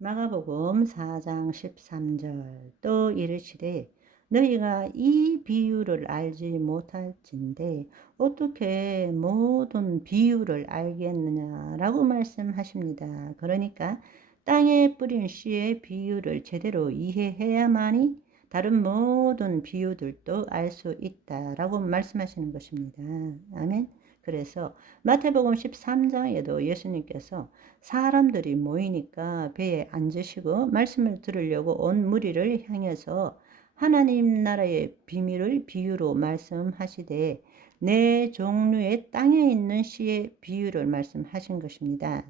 마가복음 4장 13절 또 이르시되 너희가 이 비유를 알지 못할진대 어떻게 모든 비유를 알겠느냐라고 말씀하십니다. 그러니까 땅에 뿌린 씨의 비유를 제대로 이해해야만이 다른 모든 비유들도 알 수 있다라고 말씀하시는 것입니다. 아멘. 그래서 마태복음 13장에도 예수님께서 사람들이 모이니까 배에 앉으시고 말씀을 들으려고 온 무리를 향해서 하나님 나라의 비밀을 비유로 말씀하시되 네 종류의 땅에 있는 씨의 비유를 말씀하신 것입니다.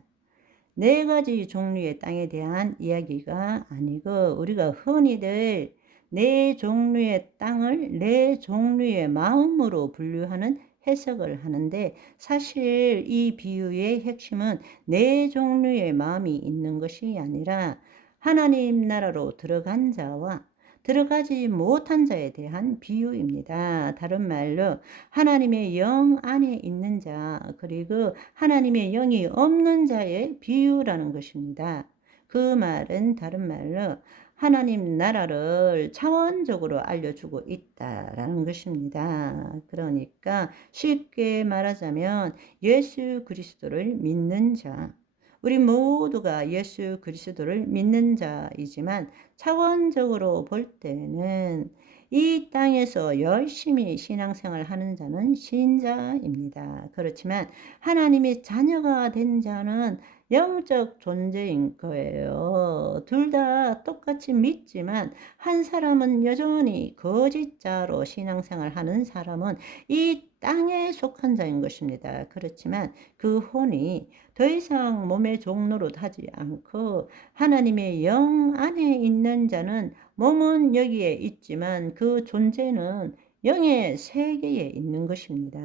네 가지 종류의 땅에 대한 이야기가 아니고 우리가 흔히들 네 종류의 땅을 네 종류의 마음으로 분류하는 해석을 하는데 사실 이 비유의 핵심은 네 종류의 마음이 있는 것이 아니라 하나님 나라로 들어간 자와 들어가지 못한 자에 대한 비유입니다. 다른 말로 하나님의 영 안에 있는 자 그리고 하나님의 영이 없는 자의 비유라는 것입니다. 그 말은 다른 말로 하나님 나라를 차원적으로 알려주고 있다라는 것입니다. 그러니까 쉽게 말하자면 예수 그리스도를 믿는 자, 우리 모두가 예수 그리스도를 믿는 자이지만 차원적으로 볼 때는 이 땅에서 열심히 신앙생활 하는 자는 신자입니다. 그렇지만 하나님의 자녀가 된 자는 영적 존재인 거예요. 둘 다 똑같이 믿지만 한 사람은 여전히 거짓자로 신앙생활 하는 사람은 이 땅에 속한 자인 것입니다. 그렇지만 그 혼이 더 이상 몸의 종로로 하지 않고 하나님의 영 안에 있는 자는 몸은 여기에 있지만 그 존재는 영의 세계에 있는 것입니다.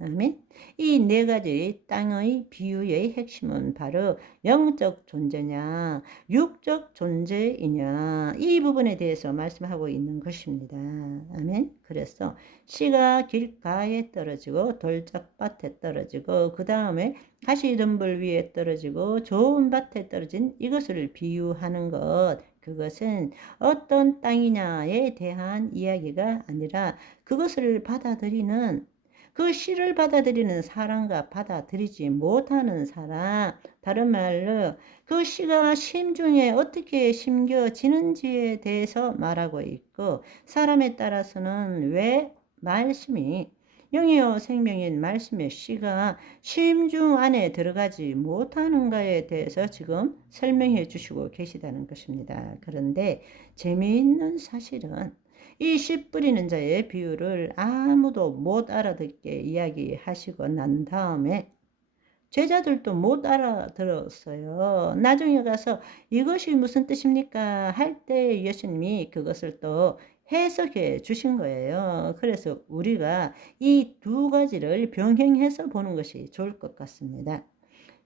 아멘. 이 네 가지 땅의 비유의 핵심은 바로 영적 존재냐, 육적 존재이냐, 이 부분에 대해서 말씀하고 있는 것입니다. 아멘. 그래서 씨가 길가에 떨어지고 돌짝밭에 떨어지고 그 다음에 가시덤불 위에 떨어지고 좋은 밭에 떨어진 이것을 비유하는 것, 그것은 어떤 땅이냐에 대한 이야기가 아니라 그것을 받아들이는 그 씨를 받아들이는 사람과 받아들이지 못하는 사람, 다른 말로 그 씨가 심중에 어떻게 심겨지는지에 대해서 말하고 있고 사람에 따라서는 왜 말씀이 영이요 생명인 말씀의 씨가 심중 안에 들어가지 못하는가에 대해서 지금 설명해 주시고 계시다는 것입니다. 그런데 재미있는 사실은 이 씨 뿌리는 자의 비유를 아무도 못 알아듣게 이야기하시고 난 다음에 제자들도 못 알아들었어요. 나중에 가서 이것이 무슨 뜻입니까? 할 때 예수님이 그것을 또 해석해 주신 거예요. 그래서 우리가 이 두 가지를 병행해서 보는 것이 좋을 것 같습니다.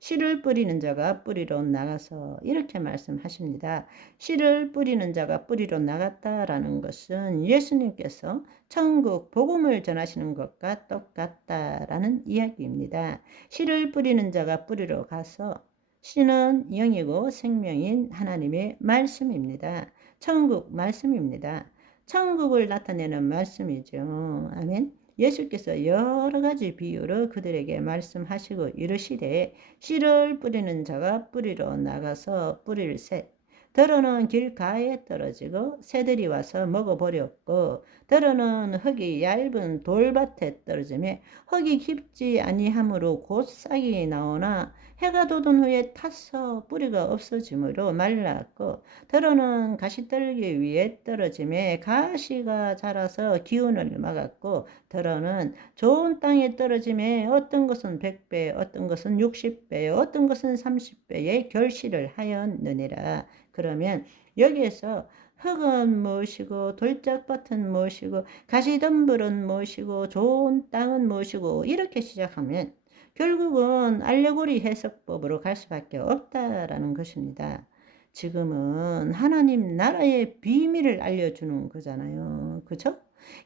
씨를 뿌리는 자가 뿌리로 나가서 이렇게 말씀하십니다. 씨를 뿌리는 자가 뿌리로 나갔다라는 것은 예수님께서 천국 복음을 전하시는 것과 똑같다라는 이야기입니다. 씨를 뿌리는 자가 뿌리로 가서 씨는 영이고 생명인 하나님의 말씀입니다. 천국 말씀입니다. 천국을 나타내는 말씀이죠. 아멘. 예수께서 여러 가지 비유로 그들에게 말씀하시고 이르시되 씨를 뿌리는 자가 뿌리러 나가서 뿌릴새 더러는 길가에 떨어지고 새들이 와서 먹어버렸고 더러는 흙이 얇은 돌밭에 떨어지며 흙이 깊지 아니하므로 곧 싹이 나오나 해가 돋은 후에 타서 뿌리가 없어지므로 말랐고 더러는 가시떨기 위에 떨어지며 가시가 자라서 기운을 막았고 더러는 좋은 땅에 떨어짐에 어떤 것은 100배 어떤 것은 60배 어떤 것은 30배의 결실을 하였느니라. 그러면 여기에서 흙은 무엇이고 돌짝밭은 무엇이고 가시덤불은 무엇이고 좋은 땅은 무엇이고 이렇게 시작하면 결국은 알레고리 해석법으로 갈 수밖에 없다라는 것입니다. 지금은 하나님 나라의 비밀을 알려주는 거잖아요. 그죠?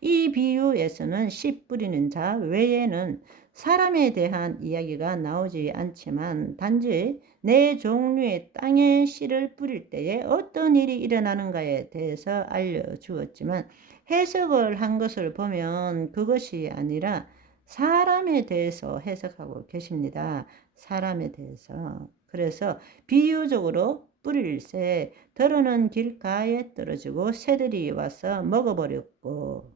이 비유에서는 씨 뿌리는 자 외에는 사람에 대한 이야기가 나오지 않지만 단지 네 종류의 땅에 씨를 뿌릴 때에 어떤 일이 일어나는가에 대해서 알려주었지만 해석을 한 것을 보면 그것이 아니라 사람에 대해서 해석하고 계십니다. 사람에 대해서. 그래서 비유적으로 뿌릴새 더러는 길가에 떨어지고 새들이 와서 먹어버렸고,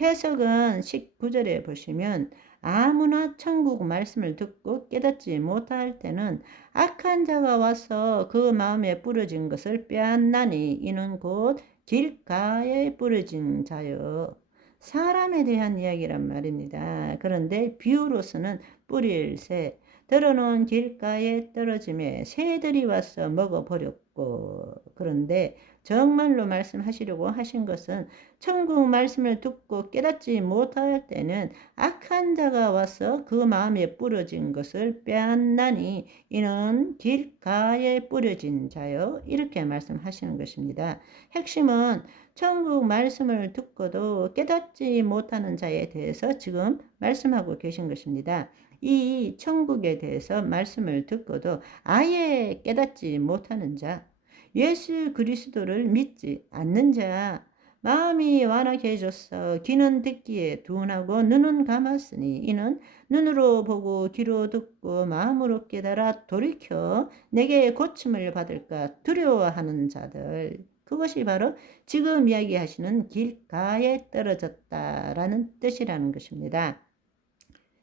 해석은 19절에 보시면 아무나 천국 말씀을 듣고 깨닫지 못할 때는 악한 자가 와서 그 마음에 뿌려진 것을 빼앗나니 이는 곧 길가에 뿌려진 자요. 사람에 대한 이야기란 말입니다. 그런데 비유로서는 뿌릴 새, 들어놓은 길가에 떨어짐에 새들이 와서 먹어버렸고, 그런데 정말로 말씀하시려고 하신 것은 천국 말씀을 듣고 깨닫지 못할 때는 악한 자가 와서 그 마음에 뿌려진 것을 빼앗나니 이는 길가에 뿌려진 자요. 이렇게 말씀하시는 것입니다. 핵심은 천국 말씀을 듣고도 깨닫지 못하는 자에 대해서 지금 말씀하고 계신 것입니다. 이 천국에 대해서 말씀을 듣고도 아예 깨닫지 못하는 자, 예수 그리스도를 믿지 않는 자, 마음이 완악해졌어 귀는 듣기에 둔하고 눈은 감았으니 이는 눈으로 보고 귀로 듣고 마음으로 깨달아 돌이켜 내게 고침을 받을까 두려워하는 자들, 그것이 바로 지금 이야기하시는 길가에 떨어졌다라는 뜻이라는 것입니다.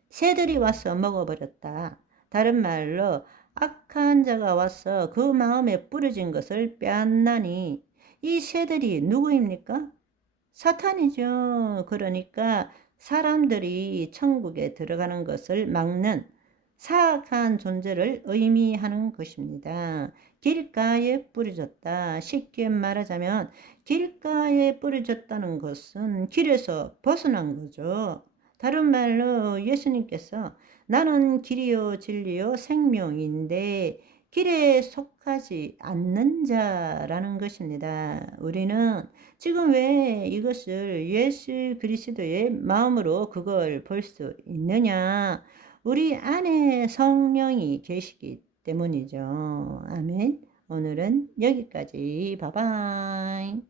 새들이 와서 먹어버렸다. 다른 말로 악한 자가 와서 그 마음에 뿌려진 것을 빼앗나니, 이 새들이 누구입니까? 사탄이죠. 그러니까 사람들이 천국에 들어가는 것을 막는 사악한 존재를 의미하는 것입니다. 길가에 뿌려졌다. 쉽게 말하자면 길가에 뿌려졌다는 것은 길에서 벗어난 거죠. 다른 말로 예수님께서 나는 길이요 진리요 생명인데 길에 속하지 않는 자라는 것입니다. 우리는 지금 왜 이것을 예수 그리스도의 마음으로 그걸 볼 수 있느냐? 우리 안에 성령이 계시기 때문이죠. 아멘. 오늘은 여기까지. 바이바이.